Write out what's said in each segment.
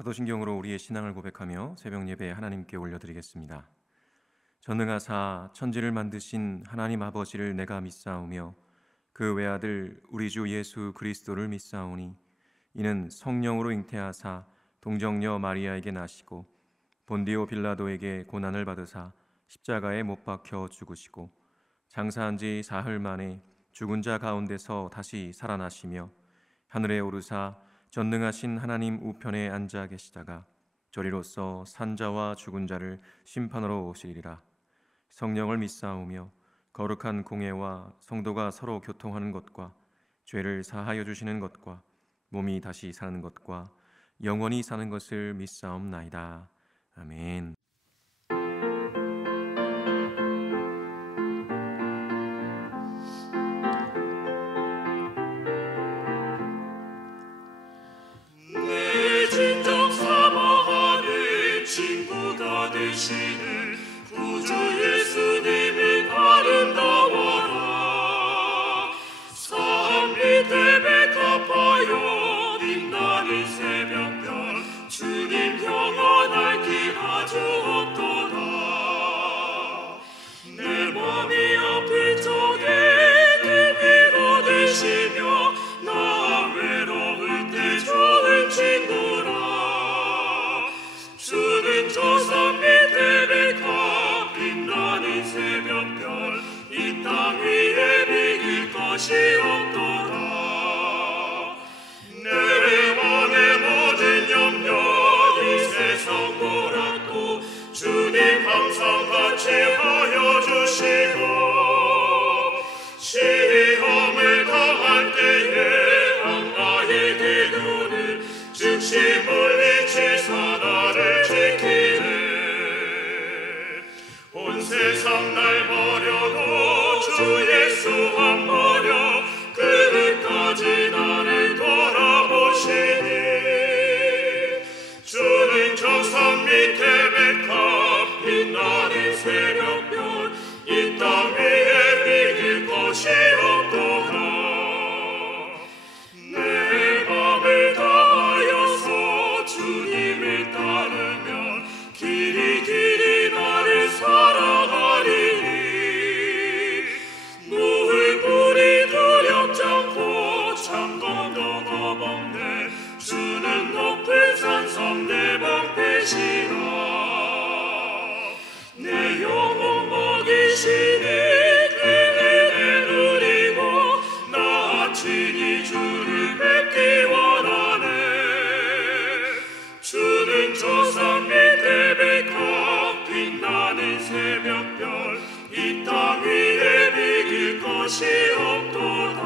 사도신경으로 우리의 신앙을 고백하며 새벽 예배 하나님께 올려드리겠습니다. 전능하사 천지를 만드신 하나님 아버지를 내가 믿사오며 그 외아들 우리 주 예수 그리스도를 믿사오니 이는 성령으로 잉태하사 동정녀 마리아에게 나시고 본디오 빌라도에게 고난을 받으사 십자가에 못 박혀 죽으시고 장사한 지 사흘 만에 죽은 자 가운데서 다시 살아나시며 하늘에 오르사 전능하신 하나님 우편에 앉아 계시다가 저리로서 산자와 죽은 자를 심판하러 오시리라. 성령을 믿사오며 거룩한 공예와 성도가 서로 교통하는 것과 죄를 사하여 주시는 것과 몸이 다시 사는 것과 영원히 사는 것을 믿사옵나이다. 아멘. 되시는 구주 예수님은 아름다워라. 삶 밑에 백합하여 빛나는 새벽별 주님 영원할 길 아주 없도다. 내 맘이 아플 적에 그 위로 되시며 나 외로울 때 좋은 친구라. 주는 저 산 밑에 백합 빛나는 새벽별 이 땅 위에 비길 것이 없도다. 내 맘의 모든 염려 이 세상 몰아도 주님 항상 같이 하여 주시고 시험을 당할 때에 악마의 기도를 즉시 물리치사 나를 지키네. 온 세상 날 버려도 주 예수 안 버려 끝까지 나를 돌아보시니 주는 저 산 밑에 백합 빛나는 새벽별 이 땅 위에 비길 것이 없도다. 내 맘을 다하여서 주님을 따르면 길이 길이 나를 사랑하리니 물불이 두렵지 않고 창검도 겁없네. 주는 높은 산성 내 방패시라. 내 영혼 먹이시니 그 은혜 누리고 나 친히 주를 뵙기 원하네. 주는 저 산 밑에 백합 빛나는 새벽별 이 땅 위에 비길 것이 없도다.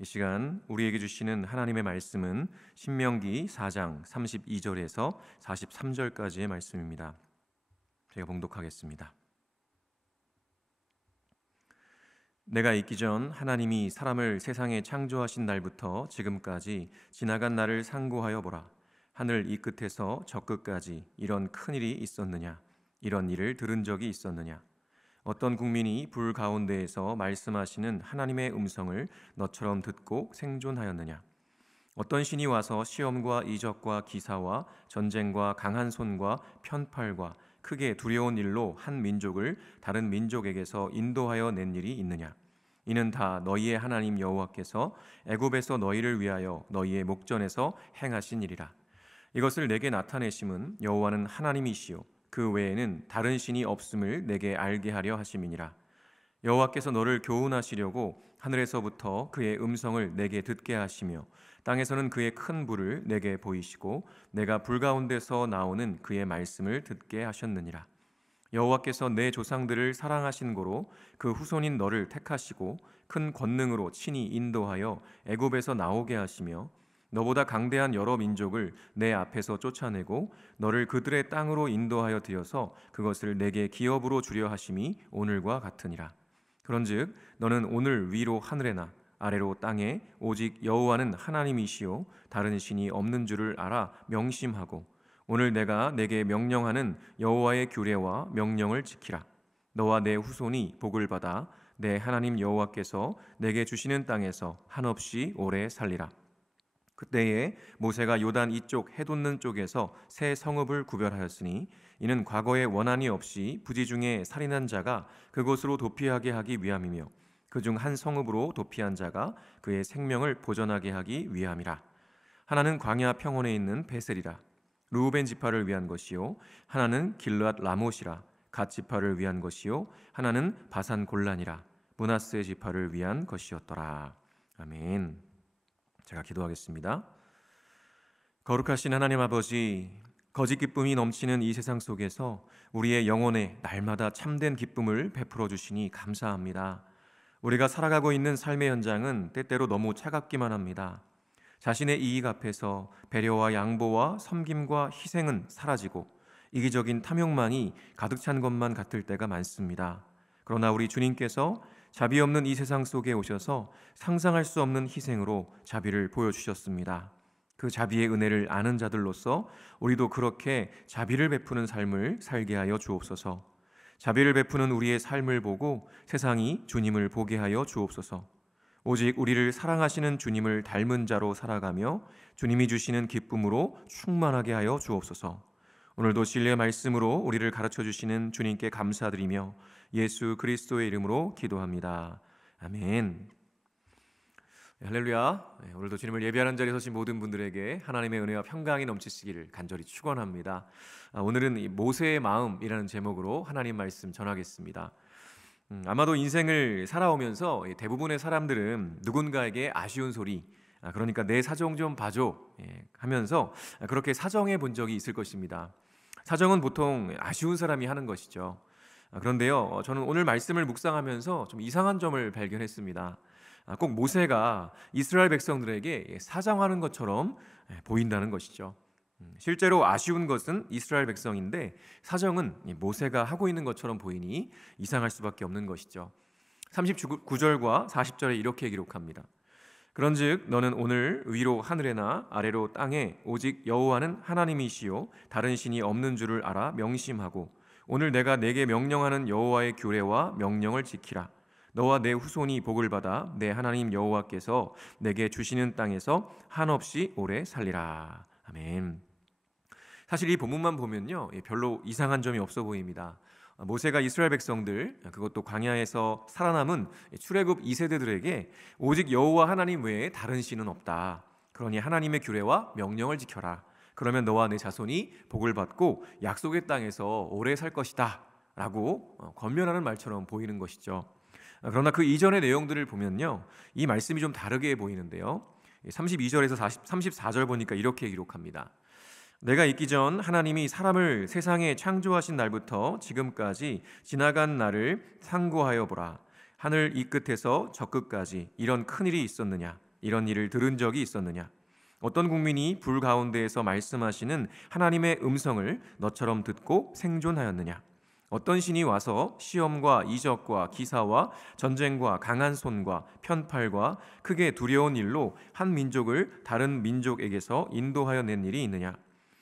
이 시간 우리에게 주시는 하나님의 말씀은 신명기 4장 32절에서 43절까지의 말씀입니다. 제가 봉독하겠습니다. 내가 있기 전 하나님이 사람을 세상에 창조하신 날부터 지금까지 지나간 날을 상고하여 보라. 하늘 이 끝에서 저 끝까지 이런 큰 일이 있었느냐? 이런 일을 들은 적이 있었느냐? 어떤 국민이 불 가운데에서 말씀하시는 하나님의 음성을 너처럼 듣고 생존하였느냐? 어떤 신이 와서 시험과 이적과 기사와 전쟁과 강한 손과 편팔과 크게 두려운 일로 한 민족을 다른 민족에게서 인도하여 낸 일이 있느냐? 이는 다 너희의 하나님 여호와께서 애굽에서 너희를 위하여 너희의 목전에서 행하신 일이라. 이것을 내게 나타내심은 여호와는 하나님이시요 그 외에는 다른 신이 없음을 내게 알게 하려 하심이니라. 여호와께서 너를 교훈하시려고 하늘에서부터 그의 음성을 내게 듣게 하시며 땅에서는 그의 큰 불을 내게 보이시고 내가 불 가운데서 나오는 그의 말씀을 듣게 하셨느니라. 여호와께서 내 조상들을 사랑하신 고로 그 후손인 너를 택하시고 큰 권능으로 친히 인도하여 애굽에서 나오게 하시며 너보다 강대한 여러 민족을 내 앞에서 쫓아내고 너를 그들의 땅으로 인도하여 들여서 그것을 내게 기업으로 주려 하심이 오늘과 같으니라. 그런즉 너는 오늘 위로 하늘에나 아래로 땅에 오직 여호와는 하나님이시요 다른 신이 없는 줄을 알아 명심하고 오늘 내가 내게 명령하는 여호와의 규례와 명령을 지키라. 너와 내 후손이 복을 받아 내 하나님 여호와께서 내게 주시는 땅에서 한없이 오래 살리라. 그때에 모세가 요단 이쪽 해돋는 쪽에서 새 성읍을 구별하였으니 이는 과거에 원한이 없이 부지 중에 살인한 자가 그곳으로 도피하게 하기 위함이며 그중 한 성읍으로 도피한 자가 그의 생명을 보전하게 하기 위함이라. 하나는 광야 평원에 있는 베셀이라. 르우벤 지파를 위한 것이요 하나는 길르앗 라못이라. 갓 지파를 위한 것이요 하나는 바산 골란이라. 므낫세 지파를 위한 것이었더라. 아멘. 제가 기도하겠습니다. 거룩하신 하나님 아버지, 거짓 기쁨이 넘치는 이 세상 속에서 우리의 영혼에 날마다 참된 기쁨을 베풀어 주시니 감사합니다. 우리가 살아가고 있는 삶의 현장은 때때로 너무 차갑기만 합니다. 자신의 이익 앞에서 배려와 양보와 섬김과 희생은 사라지고 이기적인 탐욕만이 가득 찬 것만 같을 때가 많습니다. 그러나 우리 주님께서 자비 없는 이 세상 속에 오셔서 상상할 수 없는 희생으로 자비를 보여주셨습니다. 그 자비의 은혜를 아는 자들로서 우리도 그렇게 자비를 베푸는 삶을 살게 하여 주옵소서. 자비를 베푸는 우리의 삶을 보고 세상이 주님을 보게 하여 주옵소서. 오직 우리를 사랑하시는 주님을 닮은 자로 살아가며 주님이 주시는 기쁨으로 충만하게 하여 주옵소서. 오늘도 진리의 말씀으로 우리를 가르쳐 주시는 주님께 감사드리며 예수 그리스도의 이름으로 기도합니다. 아멘. 할렐루야. 오늘도 주님을 예배하는 자리에 서신 모든 분들에게 하나님의 은혜와 평강이 넘치시기를 간절히 축원합니다. 오늘은 이 모세의 마음이라는 제목으로 하나님 말씀 전하겠습니다. 아마도 인생을 살아오면서 대부분의 사람들은 누군가에게 아쉬운 소리, 그러니까 내 사정 좀 봐줘 하면서 그렇게 사정해 본 적이 있을 것입니다. 사정은 보통 아쉬운 사람이 하는 것이죠. 그런데요, 저는 오늘 말씀을 묵상하면서 좀 이상한 점을 발견했습니다. 꼭 모세가 이스라엘 백성들에게 사정하는 것처럼 보인다는 것이죠. 실제로 아쉬운 것은 이스라엘 백성인데 사정은 모세가 하고 있는 것처럼 보이니 이상할 수밖에 없는 것이죠. 39절과 40절에 이렇게 기록합니다. 그런즉 너는 오늘 위로 하늘에나 아래로 땅에 오직 여호와는 하나님이시요 다른 신이 없는 줄을 알아 명심하고 오늘 내가 내게 명령하는 여호와의 규례와 명령을 지키라. 너와 내 후손이 복을 받아 내 하나님 여호와께서 내게 주시는 땅에서 한없이 오래 살리라. 아멘. 사실 이 본문만 보면요, 별로 이상한 점이 없어 보입니다. 모세가 이스라엘 백성들, 그것도 광야에서 살아남은 출애굽 2세대들에게 오직 여호와 하나님 외에 다른 신은 없다. 그러니 하나님의 규례와 명령을 지켜라. 그러면 너와 내 자손이 복을 받고 약속의 땅에서 오래 살 것이다 라고 권면하는 말처럼 보이는 것이죠. 그러나 그 이전의 내용들을 보면요, 이 말씀이 좀 다르게 보이는데요. 32절에서 34절 보니까 이렇게 기록합니다. 내가 있기 전 하나님이 사람을 세상에 창조하신 날부터 지금까지 지나간 날을 상고하여 보라. 하늘 이 끝에서 저 끝까지 이런 큰일이 있었느냐? 이런 일을 들은 적이 있었느냐? 어떤 국민이 불 가운데에서 말씀하시는 하나님의 음성을 너처럼 듣고 생존하였느냐? 어떤 신이 와서 시험과 이적과 기사와 전쟁과 강한 손과 편팔과 크게 두려운 일로 한 민족을 다른 민족에게서 인도하여 낸 일이 있느냐?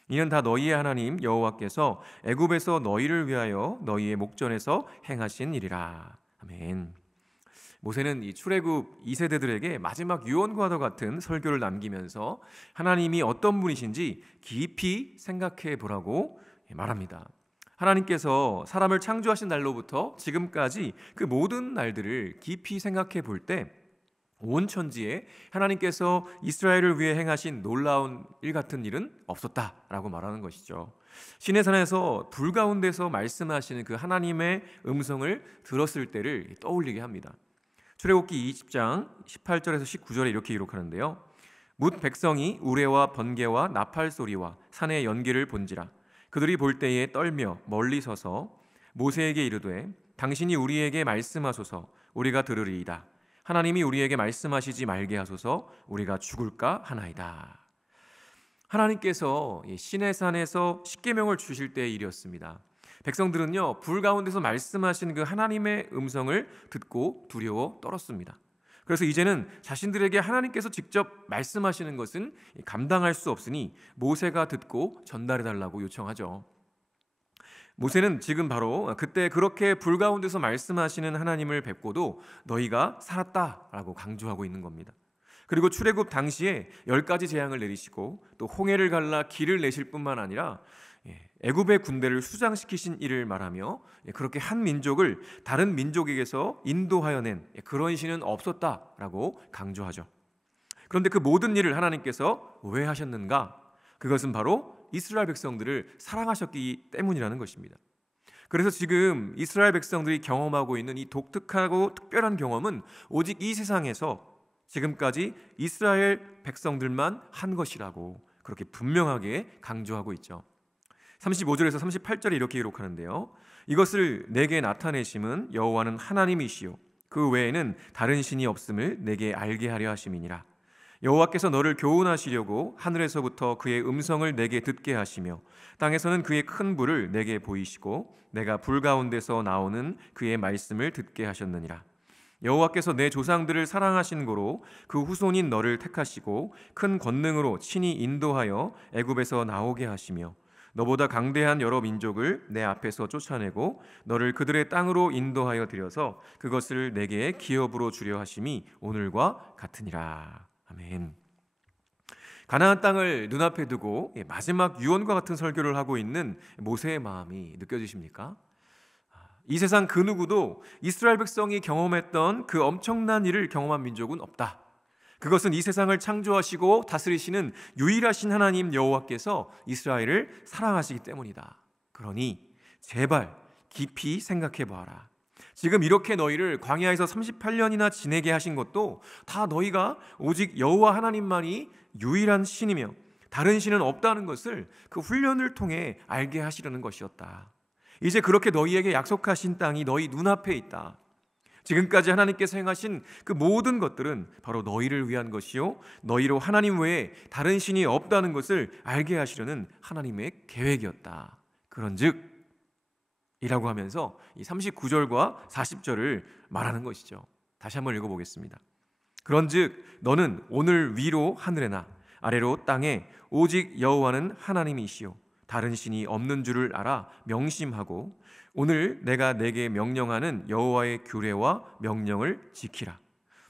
이는 다 너희의 하나님 여호와께서 애굽에서 너희를 위하여 너희의 목전에서 행하신 일이라. 아멘. 모세는 이 출애굽 2세대들에게 마지막 유언과도 같은 설교를 남기면서 하나님이 어떤 분이신지 깊이 생각해 보라고 말합니다. 하나님께서 사람을 창조하신 날로부터 지금까지 그 모든 날들을 깊이 생각해 볼 때 온 천지에 하나님께서 이스라엘을 위해 행하신 놀라운 일 같은 일은 없었다라고 말하는 것이죠. 시내산에서 불 가운데서 말씀하시는 그 하나님의 음성을 들었을 때를 떠올리게 합니다. 출애굽기 20장 18절에서 19절에 이렇게 기록하는데요. 뭇 백성이 우레와 번개와 나팔 소리와 산의 연기를 본지라. 그들이 볼 때에 떨며 멀리 서서 모세에게 이르되 당신이 우리에게 말씀하소서 우리가 들으리이다. 하나님이 우리에게 말씀하시지 말게 하소서 우리가 죽을까 하나이다. 하나님께서 시내산에서 십계명을 주실 때의 일이었습니다. 백성들은요, 불 가운데서 말씀하신 그 하나님의 음성을 듣고 두려워 떨었습니다. 그래서 이제는 자신들에게 하나님께서 직접 말씀하시는 것은 감당할 수 없으니 모세가 듣고 전달해달라고 요청하죠. 모세는 지금 바로 그때 그렇게 불 가운데서 말씀하시는 하나님을 뵙고도 너희가 살았다라고 강조하고 있는 겁니다. 그리고 출애굽 당시에 10가지 재앙을 내리시고 또 홍해를 갈라 길을 내실 뿐만 아니라 애굽의 군대를 수장시키신 일을 말하며 그렇게 한 민족을 다른 민족에게서 인도하여 낸 그런 신은 없었다라고 강조하죠. 그런데 그 모든 일을 하나님께서 왜 하셨는가? 그것은 바로 이스라엘 백성들을 사랑하셨기 때문이라는 것입니다. 그래서 지금 이스라엘 백성들이 경험하고 있는 이 독특하고 특별한 경험은 오직 이 세상에서 지금까지 이스라엘 백성들만 한 것이라고 그렇게 분명하게 강조하고 있죠. 35절에서 38절에 이렇게 기록하는데요. 이것을 내게 나타내심은 여호와는 하나님이시요 그 외에는 다른 신이 없음을 내게 알게 하려 하심이니라. 여호와께서 너를 교훈하시려고 하늘에서부터 그의 음성을 내게 듣게 하시며 땅에서는 그의 큰 불을 내게 보이시고 내가 불 가운데서 나오는 그의 말씀을 듣게 하셨느니라. 여호와께서 내 조상들을 사랑하신 고로 그 후손인 너를 택하시고 큰 권능으로 친히 인도하여 애굽에서 나오게 하시며 너보다 강대한 여러 민족을 내 앞에서 쫓아내고 너를 그들의 땅으로 인도하여 들여서 그것을 내게 기업으로 주려 하심이 오늘과 같으니라. 아멘. 가나안 땅을 눈앞에 두고 마지막 유언과 같은 설교를 하고 있는 모세의 마음이 느껴지십니까? 이 세상 그 누구도 이스라엘 백성이 경험했던 그 엄청난 일을 경험한 민족은 없다. 그것은 이 세상을 창조하시고 다스리시는 유일하신 하나님 여호와께서 이스라엘을 사랑하시기 때문이다. 그러니 제발 깊이 생각해 보아라. 지금 이렇게 너희를 광야에서 38년이나 지내게 하신 것도 다 너희가 오직 여호와 하나님만이 유일한 신이며 다른 신은 없다는 것을 그 훈련을 통해 알게 하시려는 것이었다. 이제 그렇게 너희에게 약속하신 땅이 너희 눈앞에 있다. 지금까지 하나님께서 행하신 그 모든 것들은 바로 너희를 위한 것이요 너희로 하나님 외에 다른 신이 없다는 것을 알게 하시려는 하나님의 계획이었다. 그런즉 이라고 하면서 이 39절과 40절을 말하는 것이죠. 다시 한번 읽어보겠습니다. 그런즉 너는 오늘 위로 하늘에나 아래로 땅에 오직 여호와는 하나님이시요 다른 신이 없는 줄을 알아 명심하고 오늘 내가 내게 명령하는 여호와의 규례와 명령을 지키라.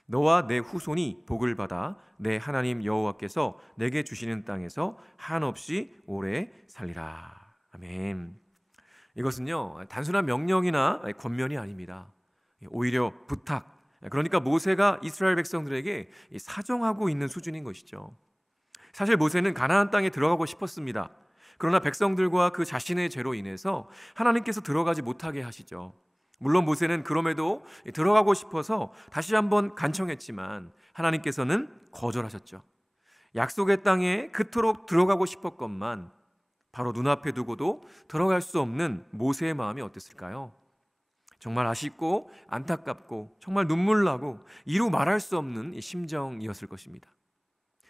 너와 내 후손이 복을 받아 내 하나님 여호와께서 내게 주시는 땅에서 한없이 오래 살리라. 아멘. 이것은요 단순한 명령이나 권면이 아닙니다. 오히려 부탁. 그러니까 모세가 이스라엘 백성들에게 사정하고 있는 수준인 것이죠. 사실 모세는 가나안 땅에 들어가고 싶었습니다. 그러나 백성들과 그 자신의 죄로 인해서 하나님께서 들어가지 못하게 하시죠. 물론 모세는 그럼에도 들어가고 싶어서 다시 한번 간청했지만 하나님께서는 거절하셨죠. 약속의 땅에 그토록 들어가고 싶었건만 바로 눈앞에 두고도 들어갈 수 없는 모세의 마음이 어땠을까요? 정말 아쉽고 안타깝고 정말 눈물나고 이루 말할 수 없는 심정이었을 것입니다.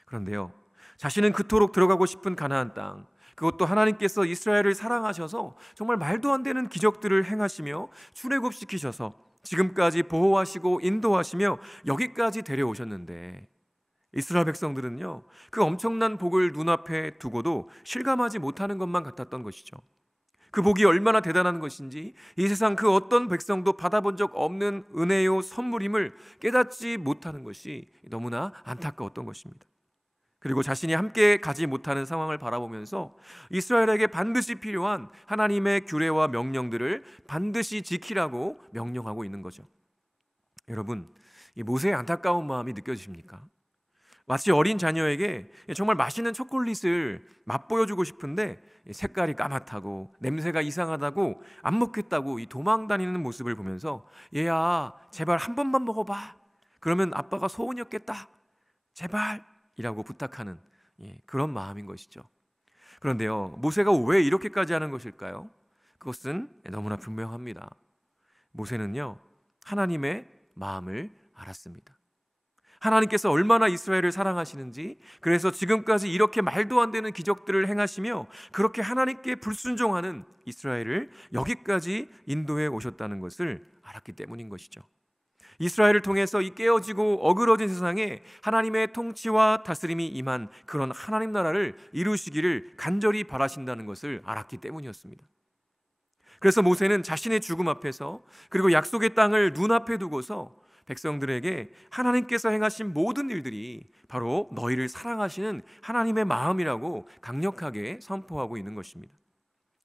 그런데요, 자신은 그토록 들어가고 싶은 가나안 땅, 그것도 하나님께서 이스라엘을 사랑하셔서 정말 말도 안 되는 기적들을 행하시며 출애굽시키셔서 지금까지 보호하시고 인도하시며 여기까지 데려오셨는데 이스라엘 백성들은요 그 엄청난 복을 눈앞에 두고도 실감하지 못하는 것만 같았던 것이죠. 그 복이 얼마나 대단한 것인지 이 세상 그 어떤 백성도 받아본 적 없는 은혜요 선물임을 깨닫지 못하는 것이 너무나 안타까웠던 것입니다. 그리고 자신이 함께 가지 못하는 상황을 바라보면서 이스라엘에게 반드시 필요한 하나님의 규례와 명령들을 반드시 지키라고 명령하고 있는 거죠. 여러분, 이 모세의 안타까운 마음이 느껴지십니까? 마치 어린 자녀에게 정말 맛있는 초콜릿을 맛보여주고 싶은데 색깔이 까맣다고 냄새가 이상하다고 안 먹겠다고 이 도망다니는 모습을 보면서 얘야 제발 한 번만 먹어봐. 그러면 아빠가 소원이 없겠다. 제발 이라고 부탁하는 그런 마음인 것이죠. 그런데요, 모세가 왜 이렇게까지 하는 것일까요? 그것은 너무나 분명합니다. 모세는요 하나님의 마음을 알았습니다. 하나님께서 얼마나 이스라엘을 사랑하시는지, 그래서 지금까지 이렇게 말도 안 되는 기적들을 행하시며 그렇게 하나님께 불순종하는 이스라엘을 여기까지 인도해 오셨다는 것을 알았기 때문인 것이죠. 이스라엘을 통해서 이 깨어지고 어그러진 세상에 하나님의 통치와 다스림이 임한 그런 하나님 나라를 이루시기를 간절히 바라신다는 것을 알았기 때문이었습니다. 그래서 모세는 자신의 죽음 앞에서 그리고 약속의 땅을 눈앞에 두고서 백성들에게 하나님께서 행하신 모든 일들이 바로 너희를 사랑하시는 하나님의 마음이라고 강력하게 선포하고 있는 것입니다.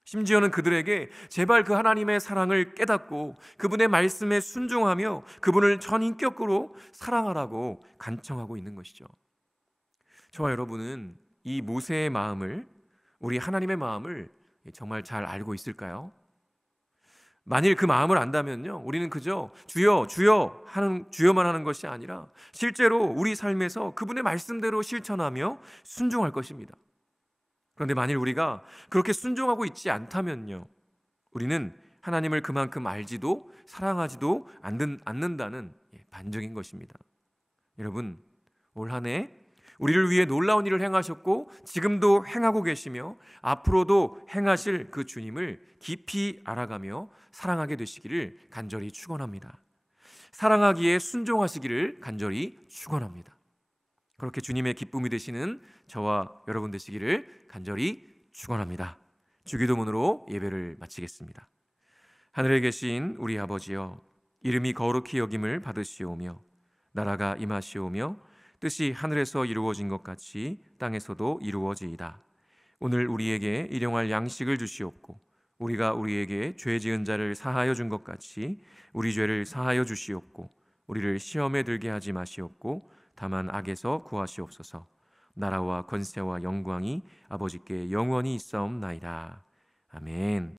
심지어는 그들에게 제발 그 하나님의 사랑을 깨닫고 그분의 말씀에 순종하며 그분을 전인격으로 사랑하라고 간청하고 있는 것이죠. 저와 여러분은 이 모세의 마음을, 우리 하나님의 마음을 정말 잘 알고 있을까요? 만일 그 마음을 안다면요, 우리는 그저 주여 주여 하는, 주여만 하는 것이 아니라 실제로 우리 삶에서 그분의 말씀대로 실천하며 순종할 것입니다. 그런데 만일 우리가 그렇게 순종하고 있지 않다면요, 우리는 하나님을 그만큼 알지도 사랑하지도 않는다는 반증인 것입니다. 여러분, 올 한 해 우리를 위해 놀라운 일을 행하셨고 지금도 행하고 계시며 앞으로도 행하실 그 주님을 깊이 알아가며 사랑하게 되시기를 간절히 축원합니다. 사랑하기에 순종하시기를 간절히 축원합니다. 그렇게 주님의 기쁨이 되시는 저와 여러분 되시기를 간절히 축원합니다. 주기도문으로 예배를 마치겠습니다. 하늘에 계신 우리 아버지여, 이름이 거룩히 여김을 받으시오며 나라가 임하시오며 뜻이 하늘에서 이루어진 것 같이 땅에서도 이루어지이다. 오늘 우리에게 일용할 양식을 주시옵고 우리가 우리에게 죄 지은 자를 사하여 준 것 같이 우리 죄를 사하여 주시옵고 우리를 시험에 들게 하지 마시옵고 다만 악에서 구하시옵소서. 나라와 권세와 영광이 아버지께 영원히 있사옵나이다. 아멘.